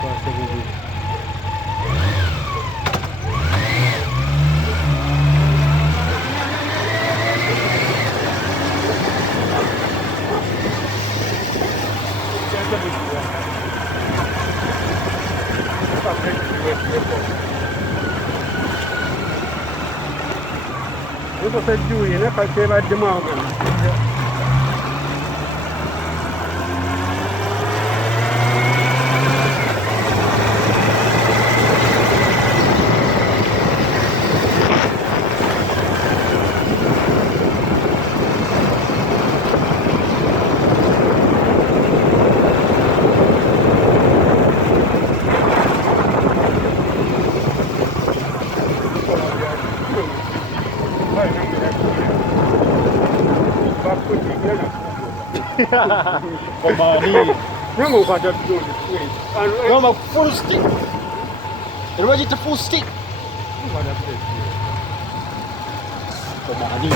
kwase bubiri. Yuko sejui ne kasema jamaa gani. Kwa maana Mungu kwa tatu. kama full stick. Inaweza ita full stick. Kwa maana